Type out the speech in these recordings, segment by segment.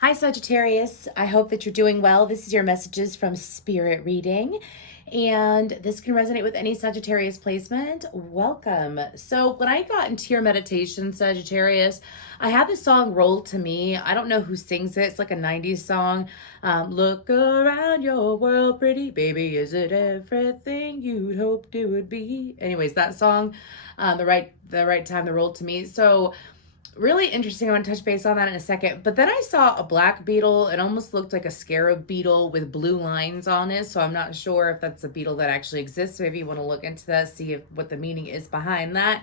Hi, Sagittarius. I hope that you're doing well. This is your messages from Spirit Reading, and this can resonate with any Sagittarius placement. Welcome. So, when I got into your meditation, Sagittarius, I had the song Roll to Me. I don't know who sings it. It's like a 90s song. Look around your world, pretty baby. Is it everything you'd hoped it would be? Anyways, that song, the right time, the Roll to Me. So, really interesting. I want to touch base on that in a second. But then I saw a black beetle. It almost looked like a scarab beetle with blue lines on it. So I'm not sure if that's a beetle that actually exists. Maybe you want to look into that, see what the meaning is behind that.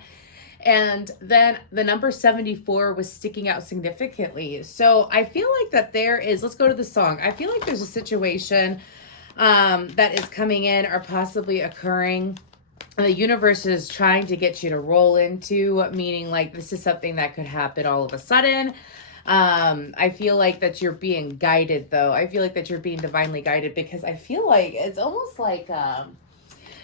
And then the number 74 was sticking out significantly. So I feel like that there is, let's go to the song. I feel like there's a situation that is coming in or possibly occurring, the universe is trying to get you to roll into, meaning like this is something that could happen all of a sudden. I feel like that you're being guided, though. I feel like that you're being divinely guided, because I feel like it's almost like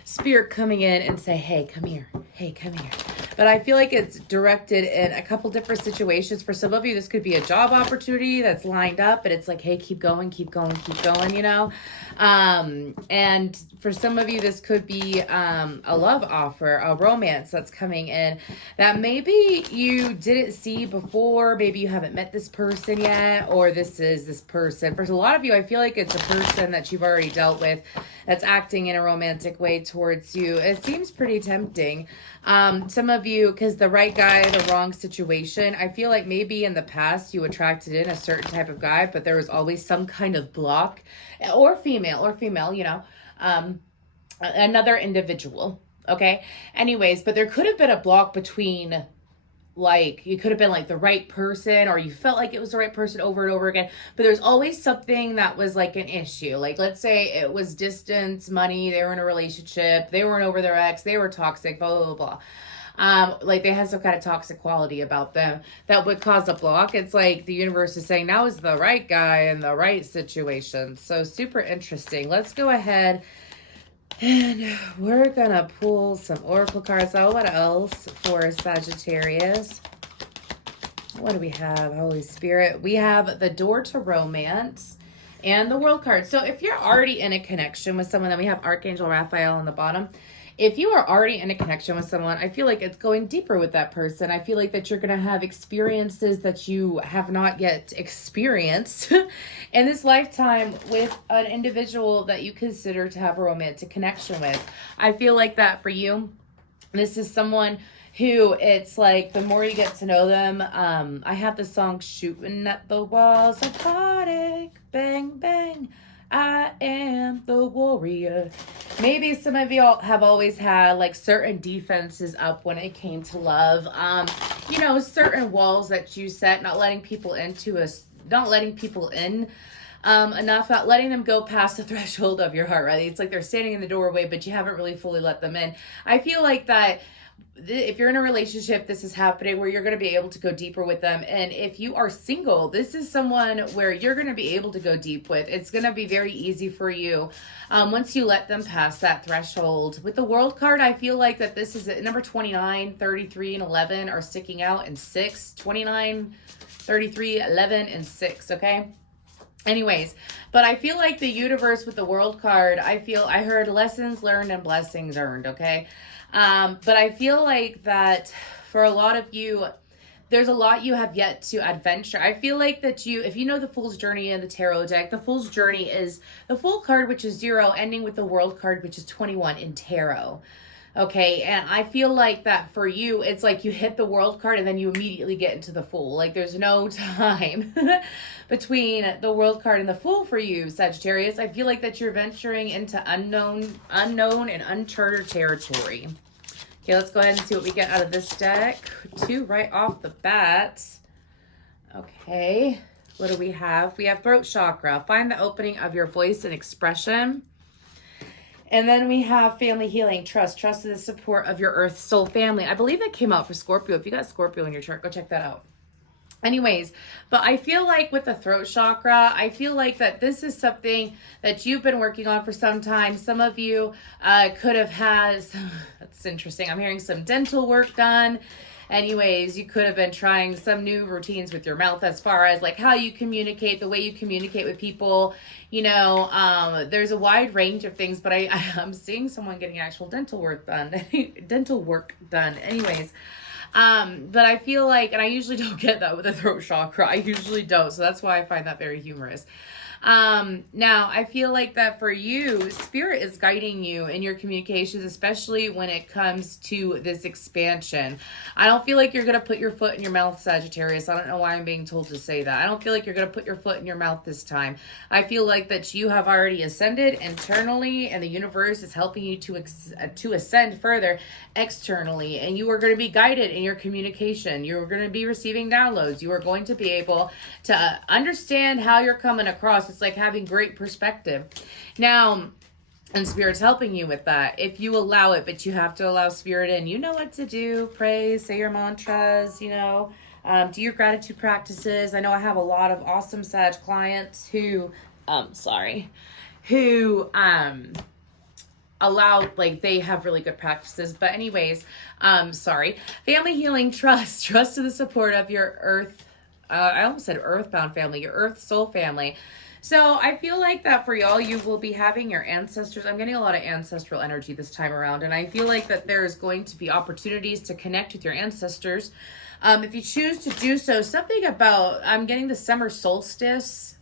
spirit coming in and say, hey, come here. Hey, come here. But I feel like it's directed in a couple different situations. For some of you, this could be a job opportunity that's lined up, but it's like, hey, keep going, keep going, keep going, you know? And for some of you, this could be a love offer, a romance that's coming in that maybe you didn't see before. Maybe you haven't met this person yet, or this is this person. For a lot of you, I feel like it's a person that you've already dealt with that's acting in a romantic way towards you. It seems pretty tempting. Some of you, because the right guy, the wrong situation, I feel like maybe in the past you attracted in a certain type of guy, but there was always some kind of block, or female, you know, another individual. Okay. Anyways, but there could have been a block between, like, you could have been like the right person, or you felt like it was the right person over and over again, but there's always something that was like an issue. Like, let's say it was distance, money, they were in a relationship, they weren't over their ex, they were toxic, blah, blah, blah, blah. Like they had some kind of toxic quality about them that would cause a block. It's like the universe is saying now is the right guy in the right situation. So super interesting. Let's go ahead and we're gonna pull some oracle cards. Oh, what else for Sagittarius? What do we have? Holy Spirit. We have the door to romance and the world card. So if you're already in a connection with someone, then we have Archangel Raphael on the bottom. If you are already in a connection with someone, I feel like it's going deeper with that person. I feel like that you're going to have experiences that you have not yet experienced in this lifetime with an individual that you consider to have a romantic connection with. I feel like that for you, this is someone who, it's like the more you get to know them, I have the song Shooting at the Walls of Heartache, Bang, Bang, I am the warrior. Maybe some of y'all have always had like certain defenses up when it came to love. You know, certain walls that you set, not letting people in enough, not letting them go past the threshold of your heart, right? It's like they're standing in the doorway, but you haven't really fully let them in. I feel like that if you're in a relationship, this is happening where you're going to be able to go deeper with them. And if you are single, this is someone where you're going to be able to go deep with. It's going to be very easy for you once you let them pass that threshold. With the world card, I feel like that this is number 29, 33, and 11 are sticking out, and 6, 29, 33, 11, and 6, okay? Anyways, but I feel like the universe with the world card, I heard lessons learned and blessings earned, okay? But I feel like that for a lot of you, there's a lot you have yet to adventure. I feel like that if you know the Fool's Journey in the tarot deck, the Fool's Journey is the Fool card, which is 0, ending with the World card, which is 21 in tarot. Okay, and I feel like that for you, it's like you hit the World card and then you immediately get into the Fool. Like there's no time between the World card and the Fool for you, Sagittarius. I feel like that you're venturing into unknown and uncharted territory. Okay, let's go ahead and see what we get out of this deck. 2 right off the bat. Okay, what do we have? We have throat chakra. Find the opening of your voice and expression. And then we have family healing, trust. Trust is the support of your earth soul family. I believe that came out for Scorpio. If you got Scorpio in your chart, go check that out. Anyways, but I feel like with the throat chakra, I feel like that this is something that you've been working on for some time. Some of you could have had, that's interesting. I'm hearing some dental work done. Anyways, you could have been trying some new routines with your mouth as far as like how you communicate, the way you communicate with people. There's a wide range of things, but I'm seeing someone getting actual dental work done. Dental work done. Anyways, but I feel like, and I usually don't get that with the throat chakra. I usually don't. So that's why I find that very humorous. Now I feel like that for you, spirit is guiding you in your communications, especially when it comes to this expansion. I don't feel like you're going to put your foot in your mouth, Sagittarius. I don't know why I'm being told to say that. I don't feel like you're going to put your foot in your mouth this time. I feel like that you have already ascended internally, and the universe is helping you to ascend further externally, and you are going to be guided in your communication. You're going to be receiving downloads. You are going to be able to understand how you're coming across. It's like having great perspective. Now, and Spirit's helping you with that if you allow it, but you have to allow Spirit in. You know what to do. Pray, say your mantras, do your gratitude practices. I know I have a lot of awesome Sag clients who allow, like, they have really good practices. But anyways, family healing, trust to the support of your earth. I almost said earthbound family, your earth soul family. So I feel like that for y'all, you will be having your ancestors. I'm getting a lot of ancestral energy this time around. And I feel like that there's going to be opportunities to connect with your ancestors. If you choose to do so, something about, I'm getting the summer solstice.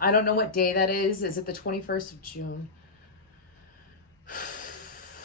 I don't know what day that is. Is it the 21st of June?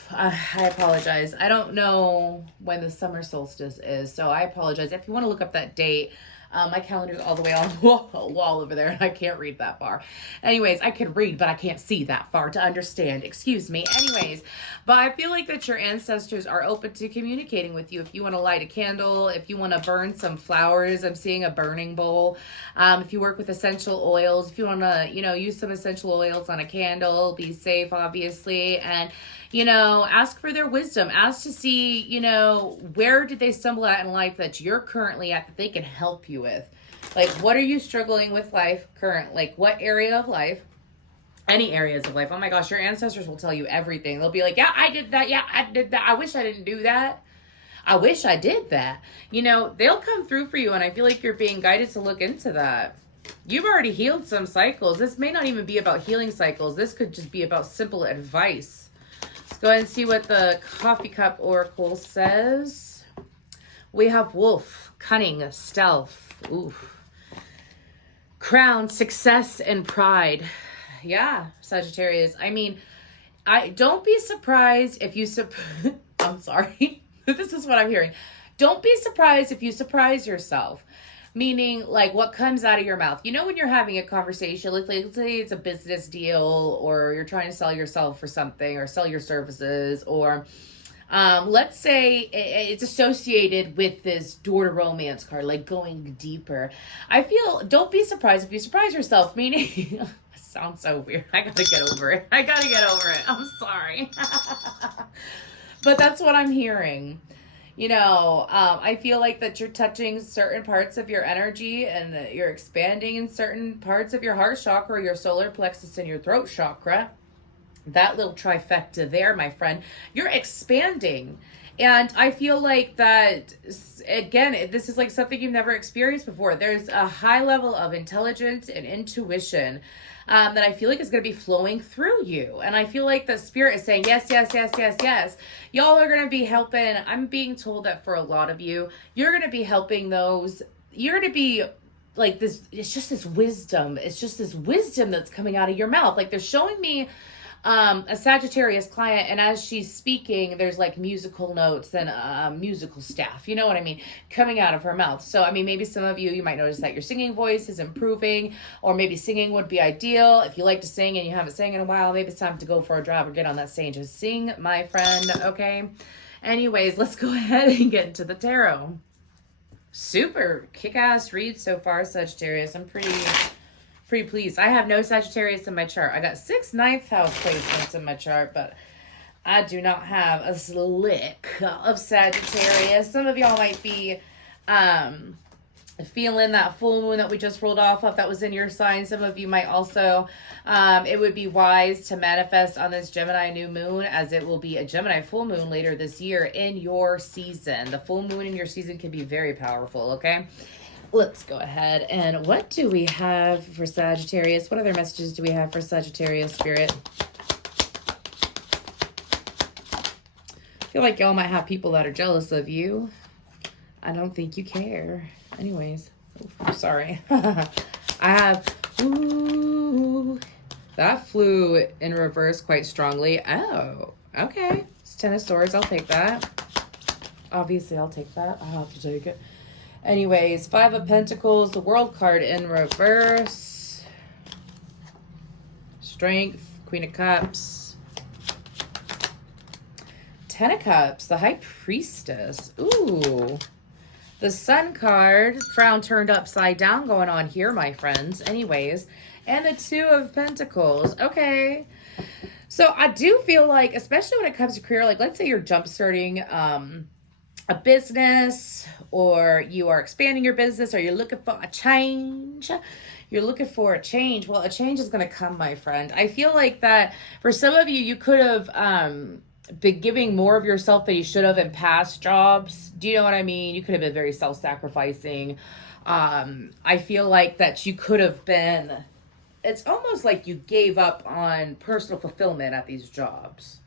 I apologize. I don't know when the summer solstice is, so I apologize. If you want to look up that date, my calendar's all the way on the wall over there, and I can't read that far. Anyways, I can read, but I can't see that far to understand. Excuse me. Anyways, but I feel like that your ancestors are open to communicating with you. If you want to light a candle, if you want to burn some flowers, I'm seeing a burning bowl. If you work with essential oils, if you want to, use some essential oils on a candle, be safe, obviously, and ask for their wisdom. Ask to see, where did they stumble at in life that you're currently at that they can help you with? Like, what are you struggling with life like what area of life? Any areas of life. Oh my gosh, your ancestors will tell you everything. They'll be like, yeah, I did that. Yeah, I did that. I wish I didn't do that. I wish I did that. They'll come through for you, and I feel like you're being guided to look into that. You've already healed some cycles. This may not even be about healing cycles. This could just be about simple advice. Let's go ahead and see what the Coffee Cup Oracle says. We have wolf, cunning, stealth, crown, success, and pride. Yeah, Sagittarius. I mean, don't be surprised if you I'm sorry. This is what I'm hearing. Don't be surprised if you surprise yourself. Meaning, like, what comes out of your mouth. When you're having a conversation, let's say it's a business deal, or you're trying to sell yourself for something, or sell your services, or let's say it's associated with this door to romance card, like going deeper. I feel, don't be surprised if you surprise yourself, meaning, it sounds so weird. I gotta get over it. I'm sorry. But that's what I'm hearing. I feel like that you're touching certain parts of your energy, and that you're expanding in certain parts of your heart chakra, your solar plexus, and your throat chakra. That little trifecta there, my friend, you're expanding. And I feel like that, again, this is like something you've never experienced before. There's a high level of intelligence and intuition that I feel like is going to be flowing through you. And I feel like the spirit is saying, yes, yes, yes, yes, yes. Y'all are going to be helping. I'm being told that for a lot of you, you're going to be helping those. You're going to be like this. It's just this wisdom. It's just this wisdom that's coming out of your mouth. Like, they're showing me a Sagittarius client, and as she's speaking, there's like musical notes and musical staff, you know what I mean, coming out of her mouth. So, I mean, maybe some of you might notice that your singing voice is improving, or maybe singing would be ideal. If you like to sing and you haven't sang in a while, maybe it's time to go for a drive or get on that stage and sing, my friend, okay? Anyways, let's go ahead and get into the tarot. Super kick-ass read so far, Sagittarius. I'm pretty pleased. I have no Sagittarius in my chart. I got 6 ninth house placements in my chart, but I do not have a lick of Sagittarius. Some of y'all might be feeling that full moon that we just rolled off of that was in your sign. Some of you might also, it would be wise to manifest on this Gemini new moon, as it will be a Gemini full moon later this year in your season. The full moon in your season can be very powerful, okay? Let's go ahead. And what do we have for Sagittarius? What other messages do we have for Sagittarius spirit? I feel like y'all might have people that are jealous of you. I don't think you care. Anyways, I'm sorry. I have, ooh, that flew in reverse quite strongly. Oh, okay. It's Ten of Swords. I'll take that. Obviously, I'll take that. I'll have to take it. Anyways, Five of Pentacles, the World card in reverse. Strength, Queen of Cups. Ten of Cups, the High Priestess. Ooh. The Sun card, frown turned upside down going on here, my friends. Anyways, and the Two of Pentacles. Okay. So I do feel like, especially when it comes to career, like let's say you're jump-starting a business, or you are expanding your business, or you're looking for a change. You're looking for a change. Well, a change is going to come, my friend. I feel like that for some of you, you could have been giving more of yourself than you should have in past jobs. Do you know what I mean? You could have been very self-sacrificing. I feel like that you could have been, it's almost like you gave up on personal fulfillment at these jobs.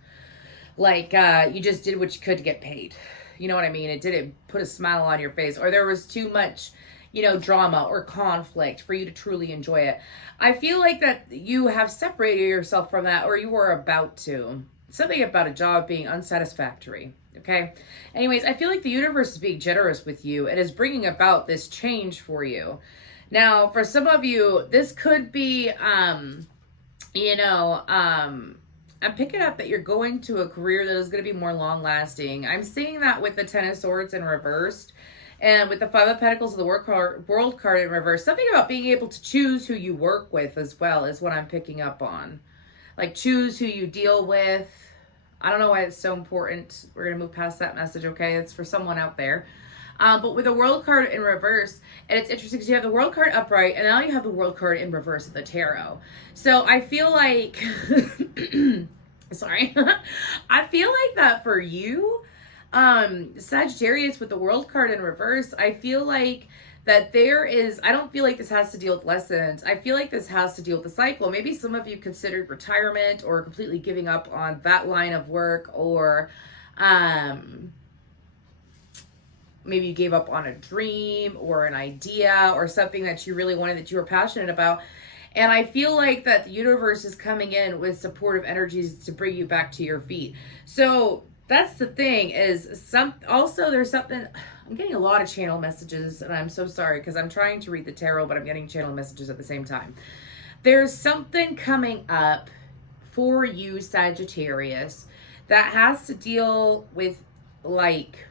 Like you just did what you could to get paid. You know what I mean? It didn't put a smile on your face, or there was too much, you know, drama or conflict for you to truly enjoy it. I feel like that you have separated yourself from that, or you were about to. Something about a job being unsatisfactory. Okay. Anyways, I feel like the universe is being generous with you. It is bringing about this change for you. Now, for some of you, this could be, I'm picking up that you're going to a career that is going to be more long lasting. I'm seeing that with the Ten of Swords in reversed, and with the Five of Pentacles of the World card in reverse. Something about being able to choose who you work with as well is what I'm picking up on. Like choose who you deal with. I don't know why it's so important. We're going to move past that message, okay? It's for someone out there. But with the World card in reverse, and it's interesting because you have the World card upright, and now you have the World card in reverse of the tarot. So I feel like, sorry, I feel like that for you, Sagittarius with the World card in reverse, I feel like that there is, I don't feel like this has to deal with lessons. I feel like this has to deal with the cycle. Maybe some of you considered retirement or completely giving up on that line of work, or, maybe you gave up on a dream or an idea or something that you really wanted, that you were passionate about. And I feel like that the universe is coming in with supportive energies to bring you back to your feet. So that's the thing, is there's something, I'm getting a lot of channel messages, and I'm so sorry because I'm trying to read the tarot, but I'm getting channel messages at the same time. There's something coming up for you, Sagittarius, that has to deal with like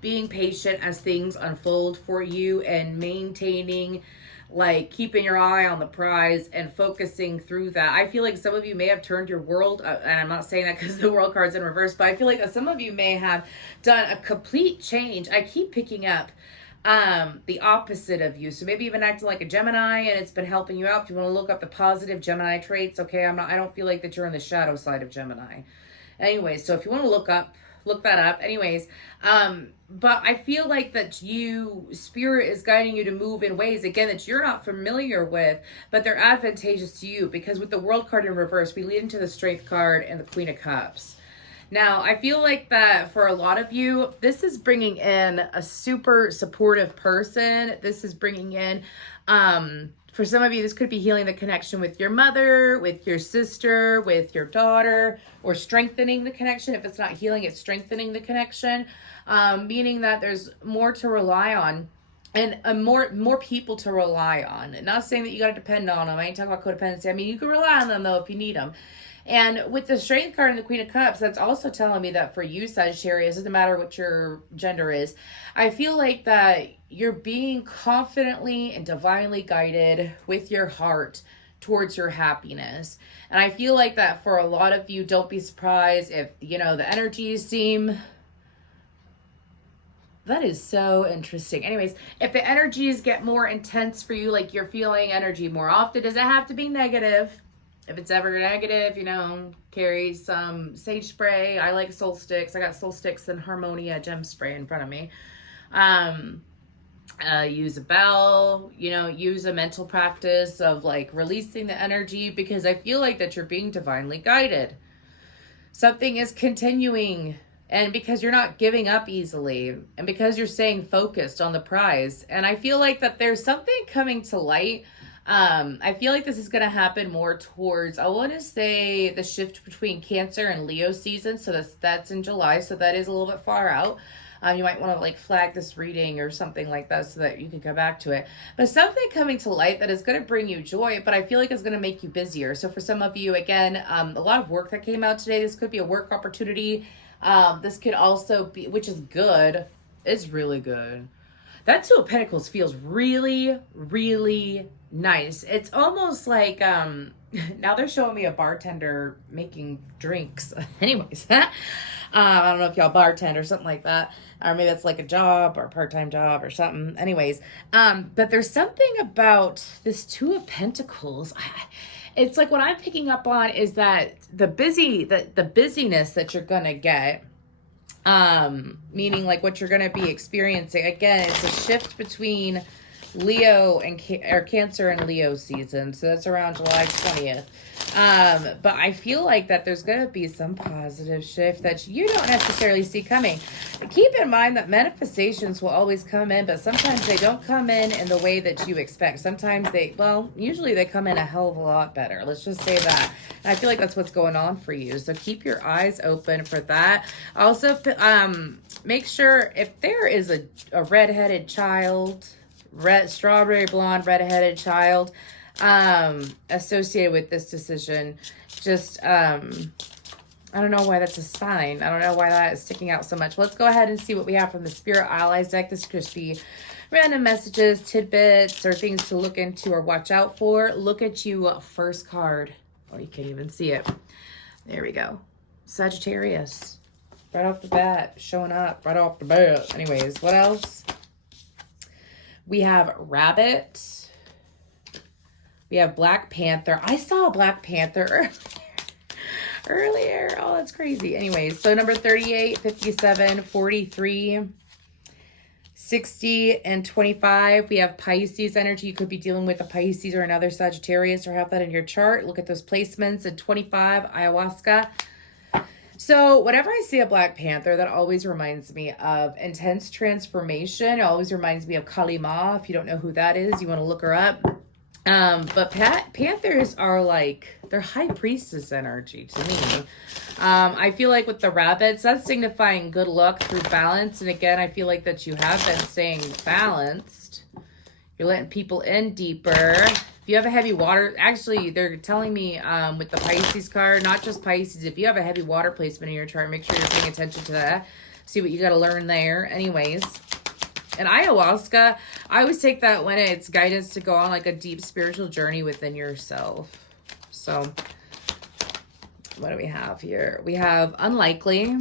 being patient as things unfold for you, and maintaining, like keeping your eye on the prize and focusing through that. I feel like some of you may have turned your world, and I'm not saying that because the World card's in reverse, but I feel like some of you may have done a complete change. I keep picking up the opposite of you. So maybe you've been acting like a Gemini and it's been helping you out. If you want to look up the positive Gemini traits, okay, I don't feel like that you're on the shadow side of Gemini. Anyways, so if you want to look that up. Anyways, but I feel like that Spirit is guiding you to move in ways, again, that you're not familiar with, but they're advantageous to you, because with the World card in reverse, we lead into the Strength card and the Queen of Cups. Now, I feel like that for a lot of you, this is bringing in a super supportive person. This is bringing in, for some of you, this could be healing the connection with your mother, with your sister, with your daughter, or strengthening the connection. If it's not healing, it's strengthening the connection, meaning that there's more to rely on, and more people to rely on. And not saying that you got to depend on them. I ain't talking about codependency. I mean, you can rely on them, though, if you need them. And with the Strength card and the Queen of Cups, that's also telling me that for you, Sagittarius, it doesn't matter what your gender is, I feel like that you're being confidently and divinely guided with your heart towards your happiness. And I feel like that for a lot of you, don't be surprised if, the energies seem That is so interesting. Anyways, if the energies get more intense for you, like you're feeling energy more often, does it have to be negative? If it's ever negative, carry some sage spray. I like soul sticks. I got soul sticks and Harmonia gem spray in front of me. Use a bell, use a mental practice of like releasing the energy, because I feel like that you're being divinely guided. Something is continuing, and because you're not giving up easily, and because you're staying focused on the prize. And I feel like that there's something coming to light. I feel like this is going to happen more towards, I want to say, the shift between Cancer and Leo season. So that's in July. So that is a little bit far out. You might want to like flag this reading or something like that so that you can go back to it. But something coming to light that is going to bring you joy, but I feel like it's going to make you busier. So for some of you, again, a lot of work that came out today. This could be a work opportunity. This could also be, which is good. It's really good. That Two of Pentacles feels really, really nice. It's almost like, now they're showing me a bartender making drinks. Anyways, I don't know if y'all bartend or something like that, or maybe it's like a job or a part-time job or something. Anyways, but there's something about this Two of Pentacles. It's like what I'm picking up on is that the busyness that you're gonna get, meaning like what you're gonna be experiencing. Again, it's a shift between Leo and Cancer and Leo season. So that's around July 20th. But I feel like that there's going to be some positive shift that you don't necessarily see coming. Keep in mind that manifestations will always come in, but sometimes they don't come in the way that you expect. Sometimes usually they come in a hell of a lot better. Let's just say that. And I feel like that's what's going on for you. So keep your eyes open for that. Also, make sure if there is a redheaded child, strawberry blonde redheaded child associated with this decision, just I don't know why that's a sign. I don't know why that is sticking out so much. Let's go ahead and see what we have from the Spirit Allies deck. This could just be random messages, tidbits, or things to look into or watch out for. Look at you, first card. Oh, you can't even see it. There we go. Sagittarius, right off the bat, showing up right off the bat. Anyways, what else? We have Rabbit. We have Black Panther. I saw a Black Panther earlier. Oh, that's crazy. Anyways, so number 38, 57, 43, 60, and 25. We have Pisces energy. You could be dealing with a Pisces or another Sagittarius or have that in your chart. Look at those placements. And 25, ayahuasca. So whenever I see a Black Panther, that always reminds me of intense transformation. It always reminds me of Kali Ma. If you don't know who that is, you want to look her up. But Panthers are like, they're high priestess energy to me. I feel like with the rabbits, that's signifying good luck through balance. And again, I feel like that you have been staying balanced. You're letting people in deeper. If you have a heavy water, actually, they're telling me with the Pisces card, not just Pisces, if you have a heavy water placement in your chart, make sure you're paying attention to that. See what you got to learn there. Anyways. And ayahuasca, I always take that when it's guidance to go on like a deep spiritual journey within yourself. So what do we have here? We have unlikely,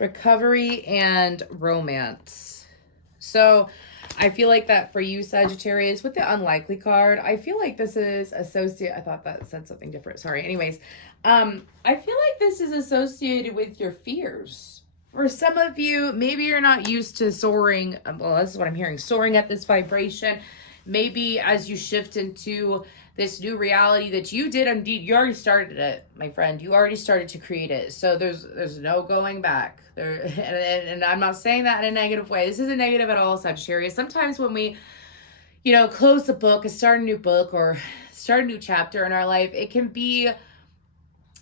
recovery, and romance. So I feel like that for you, Sagittarius, with the unlikely card, I feel like this is associated. I thought that said something different. Sorry. Anyways, I feel like this is associated with your fears. For some of you, maybe you're not used to soaring. Well, this is what I'm hearing. Soaring at this vibration. Maybe as you shift into this new reality that you did, indeed, you already started it, my friend. You already started to create it. So there's no going back. And I'm not saying that in a negative way. This isn't negative at all, Sagittarius. Sometimes when we, close the book and start a new book or start a new chapter in our life, it can be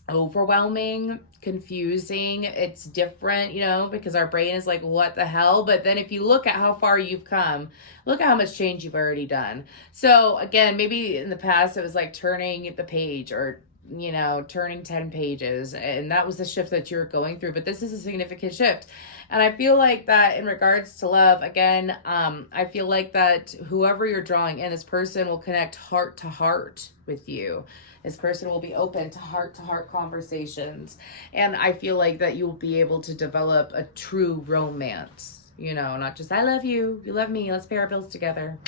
overwhelming, confusing. It's different, because our brain is like, what the hell? But then if you look at how far you've come, look at how much change you've already done. So again, maybe in the past it was like turning the page or you know, turning 10 pages. And that was the shift that you're going through. But this is a significant shift. And I feel like that in regards to love, again, I feel like that whoever you're drawing in, this person will connect heart to heart with you. This person will be open to heart conversations. And I feel like that you'll be able to develop a true romance. You know, not just, I love you, you love me, let's pay our bills together.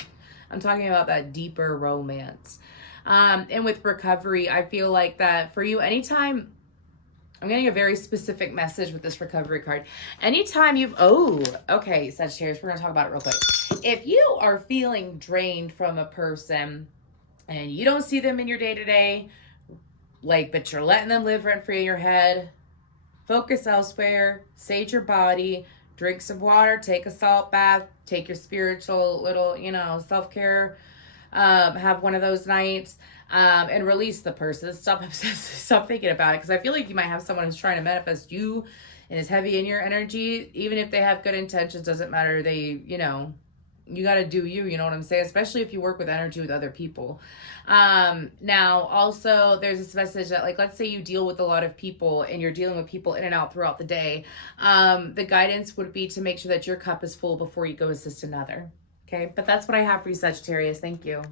I'm talking about that deeper romance. And with recovery, I feel like that for you, anytime, I'm getting a very specific message with this recovery card. Anytime okay, Sagittarius, we're going to talk about it real quick. If you are feeling drained from a person and you don't see them in your day-to-day, like, but you're letting them live rent-free in your head, focus elsewhere, sage your body, drink some water, take a salt bath, take your spiritual little, you know, self-care, have one of those nights, and release the person. Stop thinking about it, because I feel like you might have someone who's trying to manifest you and is heavy in your energy. Even if they have good intentions, doesn't matter. They, you know, you got to do you know what I'm saying? Especially if you work with energy with other people. Now, also, there's this message that, like, let's say you deal with a lot of people and you're dealing with people in and out throughout the day. The guidance would be to make sure that your cup is full before you go assist another. Okay, but that's what I have for you, Sagittarius. Thank you.